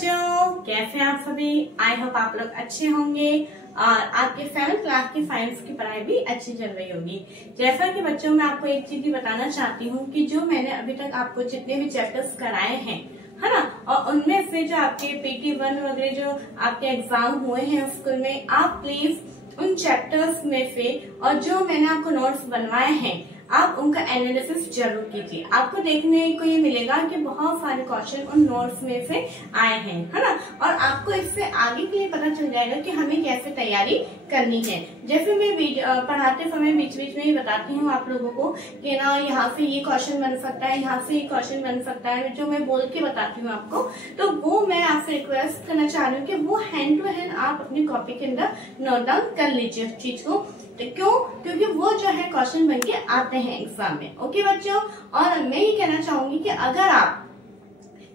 बच्चों, कैसे हैं आप सभी। आई होप आप लोग अच्छे होंगे और आपके 7th क्लास की साइंस की पढ़ाई भी अच्छी चल रही होगी। जैसा कि बच्चों मैं आपको एक चीज भी बताना चाहती हूँ कि जो मैंने अभी तक आपको जितने भी चैप्टर्स कराए हैं, है ना, और उनमें से जो आपके PT1 वगैरह जो आपके एग्जाम हुए हैं स्कूल में, आप प्लीज उन चैप्टर्स में से और जो मैंने आपको नोट्स बनवाए हैं आप उनका एनालिसिस जरूर कीजिए। आपको देखने को ये मिलेगा कि बहुत सारे क्वेश्चन उन नोट्स में से आए हैं, है ना, और आपको इससे आगे के लिए पता चल जाएगा कि हमें कैसे तैयारी करनी है। जैसे मैं पढ़ाते समय बीच बीच में ही बताती हूँ आप लोगों को कि ना यहाँ से ये क्वेश्चन बन सकता है, यहाँ से ये क्वेश्चन बन सकता है, जो मैं बोल के बताती हूँ आपको, तो वो मैं आपसे रिक्वेस्ट करना चाह रही हूँ कि वो हैंड टू हैंड आप अपनी कॉपी के अंदर नोट डाउन कर लीजिए उस चीज को। क्यों? क्योंकि वो जो है क्वेश्चन बन के आते हैं एग्जाम में। ओके बच्चों, और मैं ये कहना चाहूंगी कि अगर आप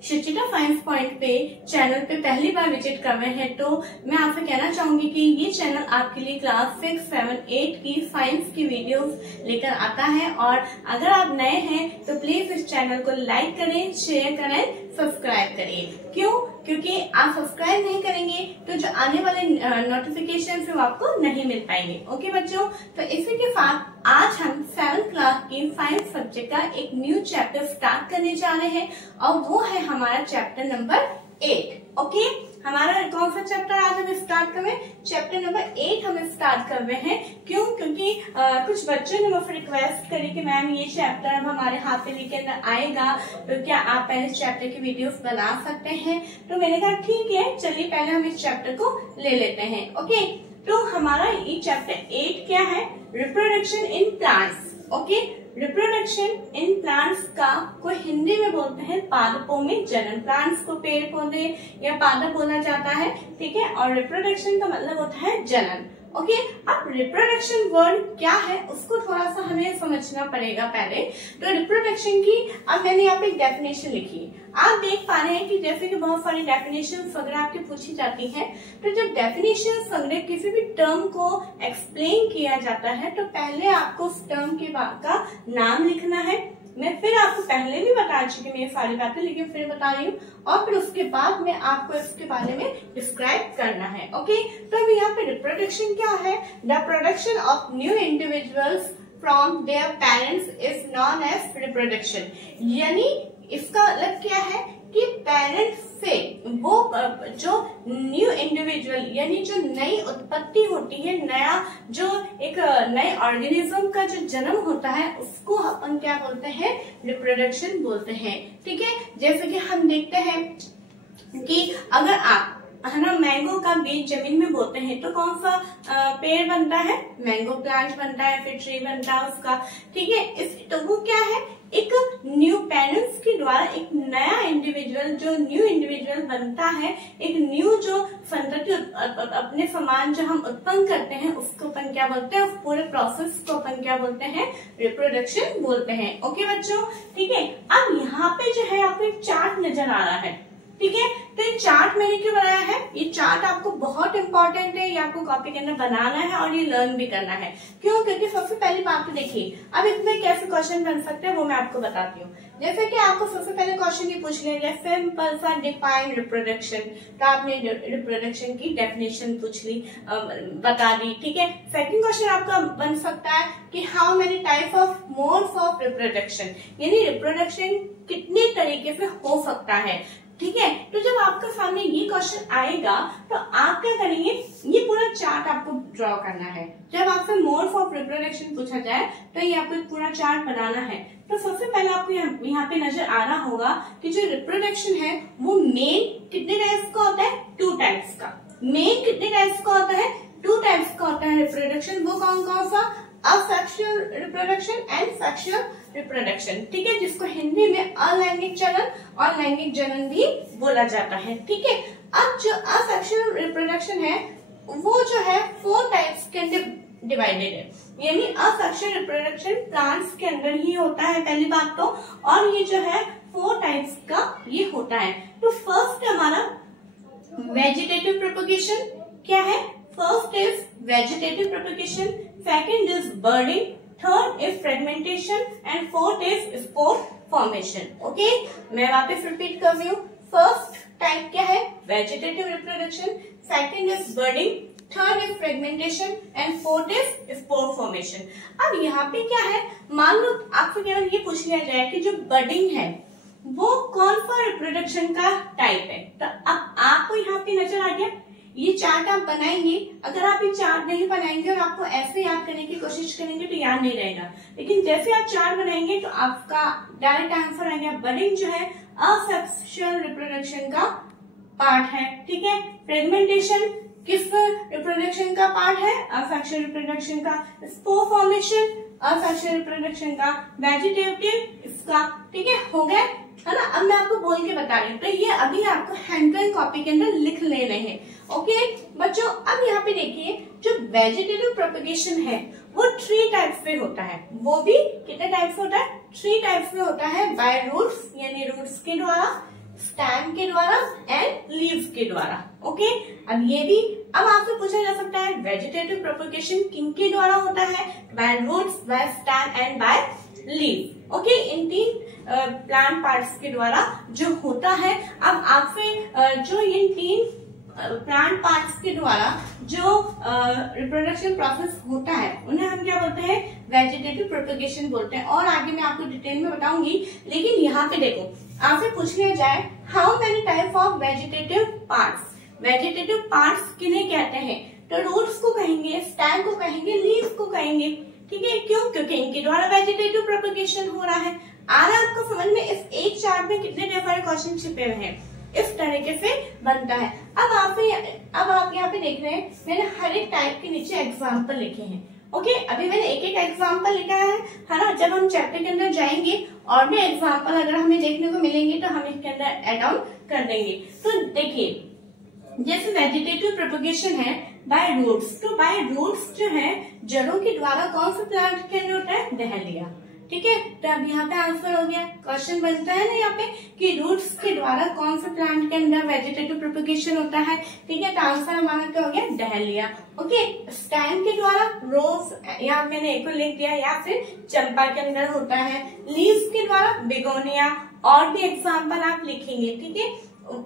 शिक्षिता साइंस पॉइंट पे चैनल पे पहली बार विजिट कर रहे हैं तो मैं आपसे कहना चाहूंगी कि ये चैनल आपके लिए क्लास 6, 7, 8 की साइंस की वीडियोस लेकर आता है। और अगर आप नए हैं तो प्लीज इस चैनल को लाइक करें, शेयर करें, सब्सक्राइब करिए। क्यों? क्योंकि आप सब्सक्राइब नहीं करेंगे तो जो आने वाले नोटिफिकेशन है वो आपको नहीं मिल पाएंगे। ओके बच्चों, तो इसी के साथ आज हम 7th क्लास की साइंस सब्जेक्ट का एक न्यू चैप्टर स्टार्ट करने जा रहे हैं और वो है हमारा चैप्टर नंबर 8। ओके, हमारा कौन सा चैप्टर आज हम स्टार्ट कर रहे हैं? चैप्टर नंबर 8 हम स्टार्ट कर रहे हैं। क्यों? क्योंकि कुछ बच्चों ने मुझसे रिक्वेस्ट करी कि मैम ये चैप्टर अब हमारे हाथेली के अंदर आएगा तो क्या आप पहले चैप्टर की वीडियोस बना सकते हैं? तो मैंने कहा ठीक है, चलिए पहले हम इस चैप्टर को ले लेते हैं। ओके, तो हमारा ये चैप्टर 8 क्या है? Reproduction in plants. Okay, reproduction in plants का कोई हिंदी में बोलते हैं पादपों में जनन। प्लांट्स को पेड़ पौधे या पादप बोला जाता है, ठीक है, और रिप्रोडक्शन का मतलब होता है जनन। ओके, अब रिप्रोडक्शन वर्ड क्या है उसको थोड़ा सा हमें समझना पड़ेगा पहले। तो रिप्रोडक्शन की अब मैंने यहाँ पे एक डेफिनेशन लिखी। आप देख पा रहे हैं कि जैसे कि बहुत सारी डेफिनेशन वगैरह आपकी पूछी जाती है, तो जब डेफिनेशन वगैरह किसी भी टर्म को एक्सप्लेन किया जाता है तो पहले आपको उस टर्म के का नाम लिखना है। मैं फिर आपको पहले भी बता चुकी हूँ ये सारी बातें, लेकिन फिर बता रही हूँ, और फिर उसके बाद में आपको इसके बारे में डिस्क्राइब करना है। ओके, तो अभी यहाँ पे रिप्रोडक्शन क्या है? The production of new individuals from their parents is known as reproduction. यानी इसका मतलब क्या है कि पेरेंट्स से वो जो न्यू इंडिविजुअल यानी जो नई उत्पत्ति होती है, नया जो एक नए ऑर्गेनिज्म का जो जन्म होता है उसको अपन क्या बोलते हैं? रिप्रोडक्शन बोलते हैं। ठीक है, जैसे कि हम देखते हैं कि अगर आप, है ना, मैंगो का बीज जमीन में बोते हैं तो कौन सा पेड़ बनता है? मैंगो प्लांट बनता है, फिर ट्री बनता है उसका। ठीक है, तो वो क्या है? एक न्यू पेरेंट्स के द्वारा एक नया इंडिविजुअल, जो न्यू इंडिविजुअल बनता है, एक न्यू जो संतति अपने समान जो हम उत्पन्न करते हैं उसको अपन क्या बोलते हैं? उस पूरे प्रोसेस को अपन क्या बोलते हैं? रिप्रोडक्शन बोलते हैं। ओके बच्चों, ठीक है, अब यहाँ पे जो है आपको एक चार्ट नजर आ रहा है। ठीक है, तो ये चार्ट मैंने क्यों बनाया है? ये चार्ट आपको बहुत इंपॉर्टेंट है, ये आपको कॉपी के अंदर बनाना है और ये लर्न भी करना है। क्यों? क्योंकि सबसे पहली बात तो देखिए, अब इसमें कैसे क्वेश्चन बन सकते हैं वो मैं आपको बताती हूँ। जैसे कि आपको सबसे पहले क्वेश्चन ये पूछ लिया जाए, सिंपल सा डिफाइन रिप्रोडक्शन, तो आपने रिप्रोडक्शन की डेफिनेशन पूछ ली, बता दी। ठीक है, सेकंड क्वेश्चन आपका बन सकता है कि how many type of modes of reproduction, यानी रिप्रोडक्शन कितने तरीके से हो सकता है। ठीक है, तो जब आपके सामने ये क्वेश्चन आएगा तो आप क्या करेंगे? ये पूरा चार्ट आपको ड्रॉ करना है। जब आपसे मोड्स ऑफ रिप्रोडक्शन पूछा जाए तो ये आपको एक पूरा चार्ट बनाना है। तो सबसे पहले आपको यहाँ पे नजर आ रहा होगा कि जो रिप्रोडक्शन है वो मेन कितने टाइप्स का होता है? 2 टाइप्स का। मेन कितने टाइप्स का होता है? 2 टाइप्स का होता है रिप्रोडक्शन। वो कौन कौन सा? Asexual reproduction and sexual reproduction. ठीक है, जिसको हिंदी में अलैंगिक जनन और लैंगिक जनन भी बोला जाता है। ठीक है, अब जो असेक्सुअल रिप्रोडक्शन है वो जो है 4 टाइप्स के अंदर डिवाइडेड है, यानी असेक्सुअल रिप्रोडक्शन प्लांट्स के अंदर ही होता है पहली बात तो, और ये जो है 4 टाइप्स का ये होता है। तो फर्स्ट हमारा वेजिटेटिव प्रोपगेशन क्या है? First is vegetative propagation, second is budding, third is fragmentation and fourth is spore formation. Okay, मैं वापस रिपीट कर रही हूँ। फर्स्ट टाइप क्या है? Vegetative reproduction, second is budding, third is fragmentation and fourth is spore formation. अब यहाँ पे क्या है, मान लो आपसे केवल ये पूछ लिया जाए कि जो बर्डिंग है वो कौन सा रिप्रोडक्शन का टाइप है, तो अब आपको यहाँ पे नजर आ गया। ये चार्ट आप बनाएंगे, अगर आप ये चार्ट नहीं बनाएंगे और आपको ऐसे याद करने की कोशिश करेंगे तो याद नहीं रहेगा, लेकिन जैसे आप चार्ट बनाएंगे तो आपका डायरेक्ट आंसर आ गया। बर्डिंग जो है असेक्सुअल रिप्रोडक्शन का पार्ट है, ठीक है। फ्रेगमेंटेशन किस रिप्रोडक्शन का पार्ट है, असेक्सुअल रिप्रोडक्शन का। स्पोर फॉर्मेशन असेक्सुअल रिप्रोडक्शन का। वेजिटेटिव इसका, ठीक है, हो गया है ना। अब मैं आपको बोल के बता रही हूँ, तो ये अभी आपको हैंड पेन कॉपी के अंदर लिख लेने हैं। ओके बच्चों, अब यहाँ पे देखिए जो वेजिटेटिव प्रोपगेशन है वो 3 टाइप्स में होता है। वो भी कितने टाइप्स होता है, 3 टाइप्स में होता है। बाय रूट्स यानी रूट्स के द्वारा, स्टैम के द्वारा एंड लीव्स के द्वारा। ओके, अब ये भी अब आपसे पूछा जा सकता है वेजिटेटिव प्रोपगेशन किन के द्वारा होता है, by roots, by stem and by leave. Okay, in 3 plant parts के द्वारा जो होता है। अब आपसे जो इन 3 प्लांट पार्ट्स के द्वारा जो रिप्रोडक्शन प्रोसेस होता है उन्हें हम क्या बोलते हैं, वेजिटेटिव प्रोपगेशन बोलते हैं। और आगे मैं आपको डिटेल में बताऊंगी, लेकिन यहाँ पे देखो आपसे पूछ लिया जाए how many type of vegetative parts, vegetative parts किन्हें कहते हैं, तो रूट्स को कहेंगे, स्टैम को कहेंगे, लीव्स को कहेंगे, ठीक है। क्यों, क्योंकि इनके द्वारा वेजिटेटिव प्रोपगेशन हो रहा है। आ रहा है आपको समझ में, इस एक चार्ट में कितने डिफरेंट क्वेश्चन छिपे हुए हैं, इस तरीके से बनता है। अब आप यहाँ पे देख रहे हैं मैंने हर एक टाइप के नीचे एग्जाम्पल लिखे हैं। ओके, अभी मैंने एक एक एग्जाम्पल लिखा है ना। जब हम चैप्टर के अंदर जाएंगे और भी एग्जाम्पल अगर हमें देखने को मिलेंगे तो हम इसके अंदर एड ऑन कर देंगे। तो देखिए जैसे वेजिटेटिव प्रोपगेशन है बाय रूट्स, तो बाय रूट्स जो है जड़ों के द्वारा कौन सा प्लांट के अंदर होता है, डहेलिया, ठीक है। तो अब यहाँ पे आंसर हो गया। क्वेश्चन बनता है ना यहाँ पे कि रूट्स के द्वारा कौन से प्लांट के अंदर वेजिटेटिव प्रोपगेशन होता है, ठीक है। तो आंसर हमारा क्या हो गया, डहेलिया। ओके, स्टैम के द्वारा रोज, यहाँ मैंने एक लिख दिया, या फिर चंपा के अंदर होता है। लीव्स के द्वारा बिगोनिया, और भी एग्जाम्पल आप लिखेंगे, ठीक है,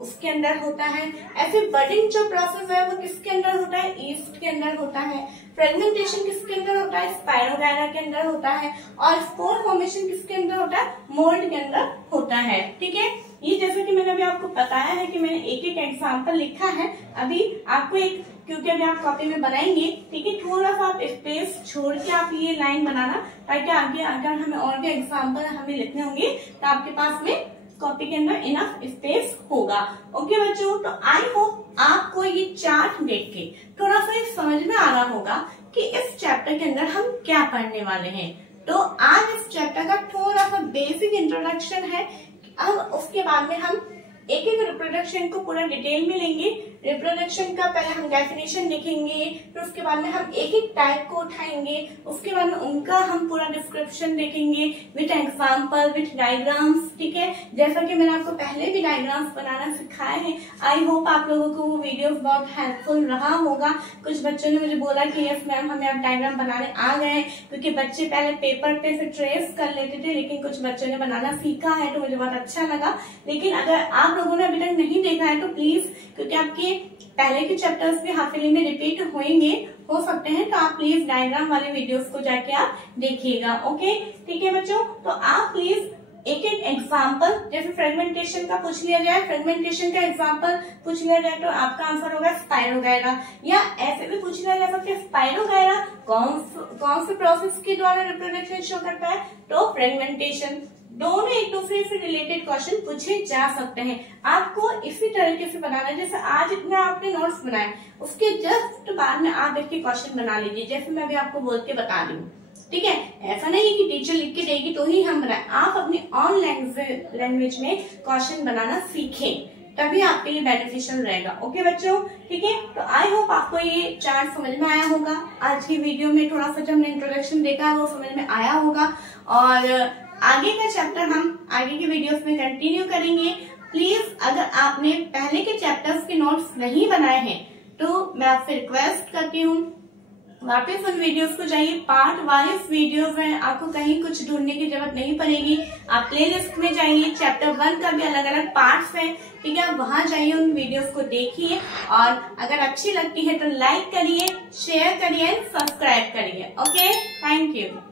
उसके अंदर होता है। ऐसे बर्डिंग जो प्रोसेस है वो किसके अंदर होता है, ईस्ट के अंदर होता है। फ्रेगमेंटेशन किसके अंदर होता है, स्पाइरोगायरा के अंदर होता है। और स्पोर फॉर्मेशन किसके अंदर होता है, मोल्ड के अंदर होता है, ठीक है। ये जैसे कि मैंने अभी आपको बताया है कि मैंने एक एक एग्जाम्पल लिखा है। अभी आपको एक, क्योंकि अभी आप कॉपी में बनाएंगे, ठीक है, थोड़ा सा आप स्पेस छोड़ के आप ये लाइन बनाना, ताकि आगे अगर हमें और भी एग्जाम्पल हमें लिखने होंगे तो आपके पास में कॉपी के अंदर इनफ स्पेस होगा। ओके बच्चों, तो आई होप आपको ये चार्ट देख के थोड़ा सा समझ में आ रहा होगा कि इस चैप्टर के अंदर हम क्या पढ़ने वाले हैं। तो आज इस चैप्टर का थोड़ा सा बेसिक इंट्रोडक्शन है। अब उसके बाद में हम एक एक रिप्रोडक्शन को पूरा डिटेल में लेंगे। रिप्रोडक्शन का पहले हम डेफिनेशन देखेंगे, फिर उसके बाद में हम एक एक टाइप को उठाएंगे, उसके बाद में उनका हम पूरा डिस्क्रिप्शन देखेंगे विथ एग्जाम्पल, विथ डायग्राम्स, ठीक है। जैसा कि मैंने आपको पहले भी डायग्राम्स बनाना सिखाए हैं। आई होप आप लोगों को वो वीडियो बहुत हेल्पफुल रहा होगा। कुछ बच्चों ने मुझे बोला कि यस मैम हमें अब डायग्राम बनाने आ गए हैं, क्योंकि बच्चे पहले पेपर पे से ट्रेस कर लेते थे, लेकिन कुछ बच्चों ने बनाना सीखा है, तो मुझे बहुत अच्छा लगा। लेकिन अगर आप लोगों ने अभी तक नहीं देखा है तो प्लीज, क्योंकि आपके पहले के चैप्टर्स भी हाफिली में रिपीट होंगे, हो सकते हैं, तो आप प्लीज डायग्राम वाले वीडियोस को जाके आप देखिएगा। ओके, ठीक है बच्चों, तो आप प्लीज एक एक एग्जाम्पल, जैसे फ्रेगमेंटेशन का पूछ लिया जाए, फ्रेगमेंटेशन का एग्जाम्पल पूछ लिया जाए तो आपका आंसर होगा स्पाइरोगायरा। या ऐसे भी पूछ लिया जा सकता है स्पाइरोगायरा कौन से प्रोसेस के द्वारा रिप्रोडक्शन शो करता है, तो फ्रेगमेंटेशन। दोनों एक दूसरे से रिलेटेड क्वेश्चन पूछे जा सकते हैं। आपको इसी तरीके से बनाना है, जैसे आज इतना आपने नोट्स बनाया, उसके जस्ट बाद में आप इसके क्वेश्चन बना लीजिए, जैसे मैं अभी आपको बोल के बता रही हूँ, ठीक है। ऐसा नहीं है कि टीचर लिख के देगी तो ही हम बनाए, आप अपनी ऑन लैंग्वेज में क्वेश्चन बनाना सीखें, तभी आपके लिए बेनिफिशियल रहेगा। ओके बच्चों, ठीक है। तो आई होप आपको ये चार्ट समझ में आया होगा। आज की वीडियो में थोड़ा सा जो हमने इंट्रोडक्शन देखा वो समझ में आया होगा, और आगे का चैप्टर हम आगे की वीडियोस में कंटिन्यू करेंगे। प्लीज अगर आपने पहले के चैप्टर्स के नोट्स नहीं बनाए हैं तो मैं आपसे रिक्वेस्ट करती हूँ वापस उन वीडियोस को जाइए, पार्ट वाइज वीडियोस हैं, आपको कहीं कुछ ढूंढने की जरूरत नहीं पड़ेगी। आप प्लेलिस्ट में जाइए, चैप्टर 1 का भी अलग अलग पार्ट्स हैं, ठीक है। आप वहां जाइए, उन वीडियोस को देखिए और अगर अच्छी लगती है तो लाइक करिए, शेयर करिए, सब्सक्राइब करिए। Okay, thank you.